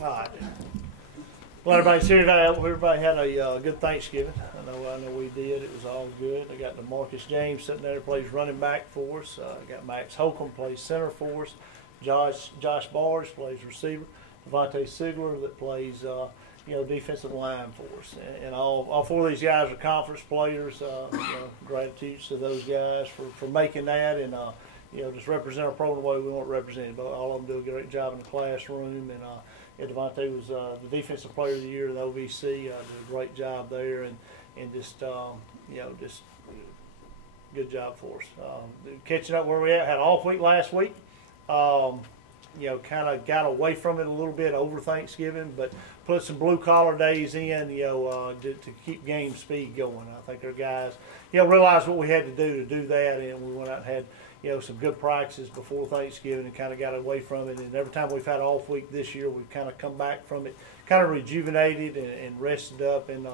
All right. Well, everybody's here today. I hope everybody had a good Thanksgiving. I know we did. It was all good. I got DaMarcus James sitting there, plays running back for us. I got Max Holcombe, plays center for us. Josh Barge plays receiver. Devaunte Sigler that plays defensive line for us. And all four of these guys are conference players. Gratitude to those guys for making that and just represent our program the way we want it represented. But all of them do a great job in the classroom. And Devaunte was the defensive player of the year in the OVC. Did a great job there, and just good job for us. Catching up where we at. Had an off week last week. Kind of got away from it a little bit over Thanksgiving, but put some blue collar days in, to keep game speed going. I think our guys, realized what we had to do that, and we went out and had some good practices before Thanksgiving and kind of got away from it. And every time we've had an off week this year, we've kind of come back from it, kind of rejuvenated and rested up. And,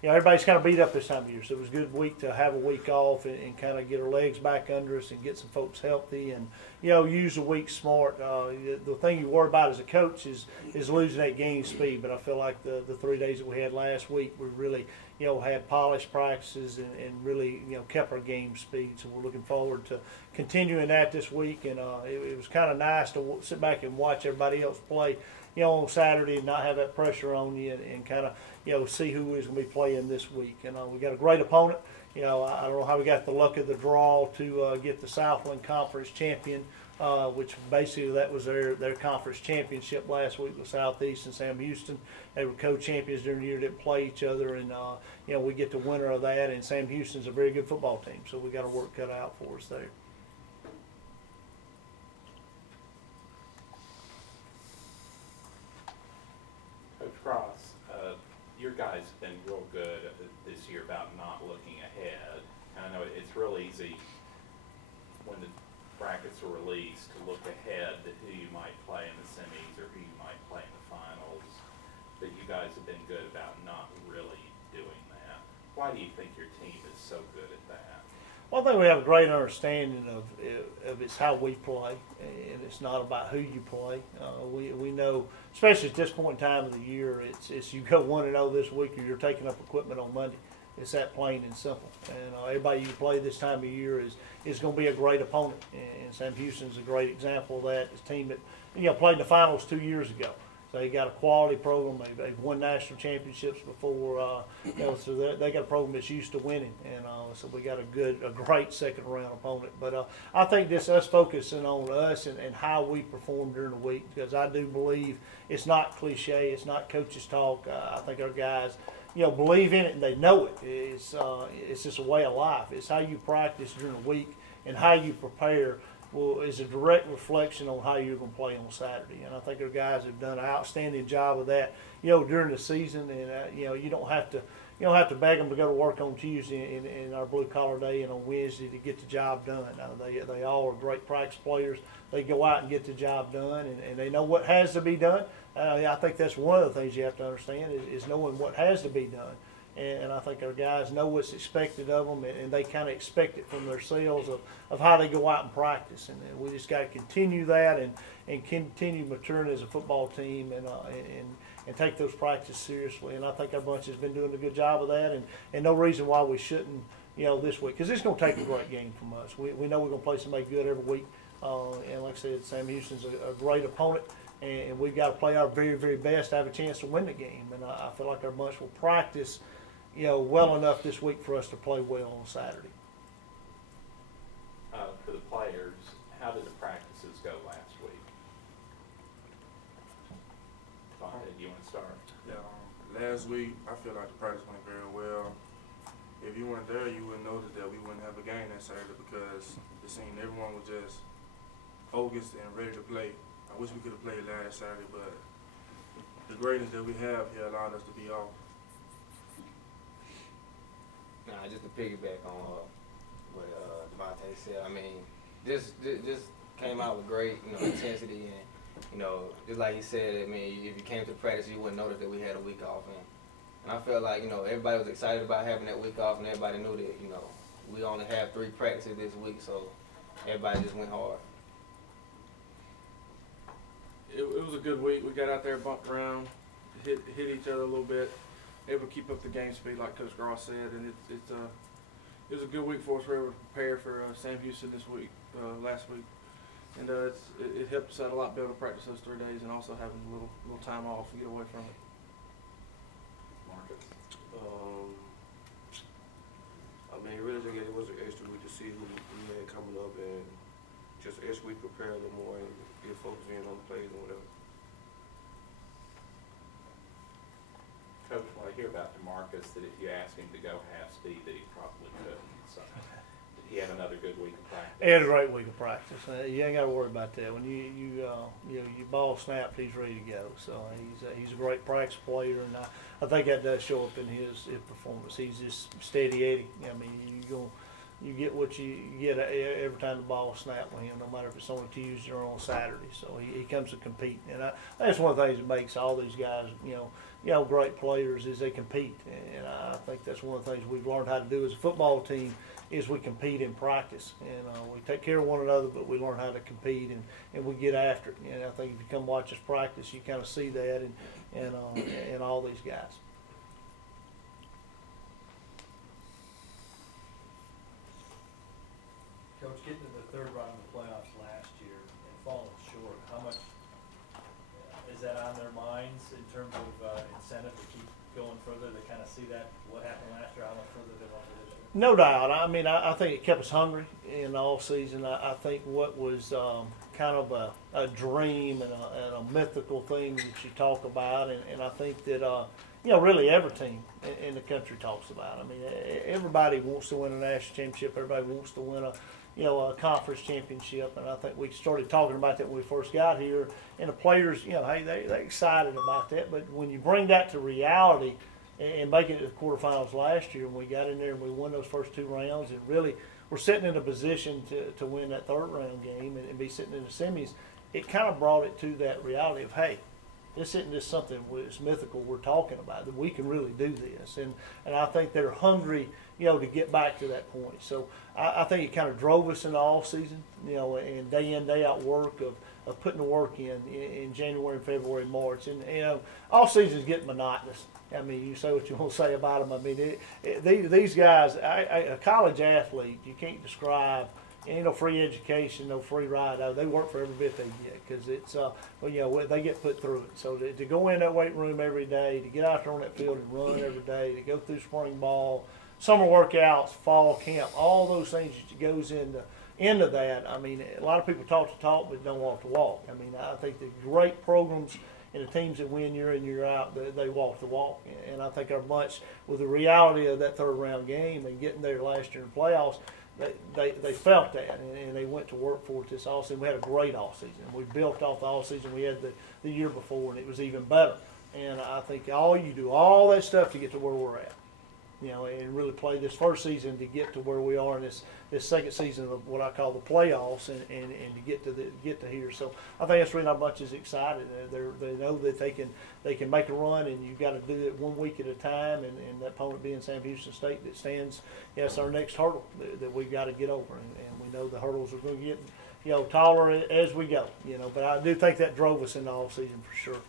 everybody's kind of beat up this time of year. So it was a good week to have a week off and kind of get our legs back under us and get some folks healthy and, use the week smart. The thing you worry about as a coach is losing that game speed. But I feel like the 3 days that we had last week, we really, had polished practices and really, kept our game speed. So we're looking forward to continuing that this week. And it was kind of nice to sit back and watch everybody else play, on Saturday and not have that pressure on you and kind of, see who is going to be playing this week. And we got a great opponent. I don't know how we got the luck of the draw to get the Southland Conference champion, which basically that was their conference championship last week with Southeast and Sam Houston. They were co-champions during the year, didn't play each other, and we get the winner of that. And Sam Houston's a very good football team, so we got our work cut out for us there. Coach Cross, your guys have been real good this year about not looking ahead. And I know it's real easy when the brackets are released to look ahead to who you might play in the semis or who you might play in the finals. But you guys have been good about not really doing that. Why do you think your team is so good at that? Well, I think we have a great understanding of it's how we play, and it's not about who you play. We know, especially at this point in time of the year, it's you go 1-0 this week or you're taking up equipment on Monday. It's that plain and simple. And everybody you play this time of year is going to be a great opponent. And Sam Houston's a great example of that. It's a team that played in the finals 2 years ago. So they got a quality program. They've won national championships before. So they got a program that's used to winning, and so we got a great second round opponent. But I think this us focusing on us and how we perform during the week, because I do believe it's not cliche. It's not coaches talk. I think our guys, believe in it and they know it. It's just a way of life. It's how you practice during the week and how you prepare. Is a direct reflection on how you're going to play on Saturday, and I think our guys have done an outstanding job of that, during the season. And you don't have to beg them to go to work on Tuesday in our blue collar day and on Wednesday to get the job done. They all are great practice players. They go out and get the job done, and they know what has to be done. I think that's one of the things you have to understand is knowing what has to be done. And I think our guys know what's expected of them, and they kind of expect it from themselves of how they go out and practice. And we just got to continue that and continue maturing as a football team and take those practices seriously. And I think our bunch has been doing a good job of that, and no reason why we shouldn't, this week. Because it's going to take a great game from us. We know we're going to play somebody good every week. And like I said, Sam Houston's a great opponent, and we've got to play our very, very best to have a chance to win the game. And I feel like our bunch will practice well enough this week for us to play well on Saturday. For the players, how did the practices go last week? Devaunte, do you want to start? Yeah, last week I feel like the practice went very well. If you weren't there, you wouldn't notice that we wouldn't have a game that Saturday because it seemed everyone was just focused and ready to play. I wish we could have played last Saturday, but the greatness that we have here allowed us to be off. Just to piggyback on what Devaunte said, I mean, this came out with great, intensity, and just like he said, I mean, if you came to practice, you wouldn't notice that we had a week off, and I felt like everybody was excited about having that week off, and everybody knew that we only have 3 practices this week, so everybody just went hard. it was a good week. We got out there, bumped around, hit each other a little bit, able to keep up the game speed like Coach Gross said, and it was a good week for us. We were able to prepare for Sam Houston this week, last week, and it helped us out a lot better to practice those 3 days and also having a little time off to get away from it. Marcus? I mean, really, it was an extra week to see who we had coming up and just extra week prepare a little more and get focused in on the plays and whatever. Coach, when I hear about DaMarcus, that if you asked him to go half speed, that he probably couldn't. So, did he have another good week of practice? He had a great week of practice. You ain't got to worry about that. When you ball snapped, he's ready to go. So he's a great practice player, and I think that does show up in his performance. He's just steady Eddie. I mean, you get what you get every time the ball snapped with him, no matter if it's on a Tuesday or on Saturday. So he comes to compete, and that's one of the things that makes all these guys, great players is they compete. And I think that's one of the things we've learned how to do as a football team is we compete in practice, and we take care of one another, but we learn how to compete and we get after it. And I think if you come watch us practice, you kind of see that in all these guys. Coach, getting to the third round of the playoffs last year and falling short, how much is that on their minds in terms of incentive to keep going further? They kind of see that, what happened last year, how much further they want to this year? No doubt. I mean, I think it kept us hungry in all season. I think what was kind of a dream and a mythical thing that you talk about, and I think that really every team in the country talks about. I mean, everybody wants to win a national championship. Everybody wants to win a conference championship, and I think we started talking about that when we first got here. And the players, hey, they're excited about that. But when you bring that to reality and make it to the quarterfinals last year, and we got in there and we won those first 2 rounds, and really we're sitting in a position to win that third round game and be sitting in the semis, it kind of brought it to that reality of, hey, this isn't just something that's mythical we're talking about, that we can really do this. And I think they're hungry, to get back to that point. So I think it kind of drove us in the off season, and day in, day out work of putting the work in January, February, March. And, off seasons get monotonous. I mean, you say what you want to say about them. I mean, these guys, a college athlete, you can't describe. Ain't no free education, no free ride. They work for every bit they get because it's, they get put through it. So to go in that weight room every day, to get out there on that field and run every day, to go through spring ball, summer workouts, fall camp, all those things that goes into that. I mean, a lot of people talk the talk but don't walk the walk. I mean, I think the great programs and the teams that win year in, year out, they walk the walk. And I think our bunch, with the reality of that third round game and getting there last year in the playoffs, they felt that, and they went to work for it this offseason. We had a great offseason. We built off the offseason we had the year before, and it was even better. And I think you do all that stuff to get to where we're at, and really play this first season to get to where we are in this second season of what I call the playoffs, and to get to here. So I think that's really not much is excited. They know that they can make a run, and you've got to do it 1 week at a time. And that opponent being Sam Houston State that stands, that's our next hurdle that we've got to get over. And we know the hurdles are going to get taller as we go. But I do think that drove us in the off season for sure.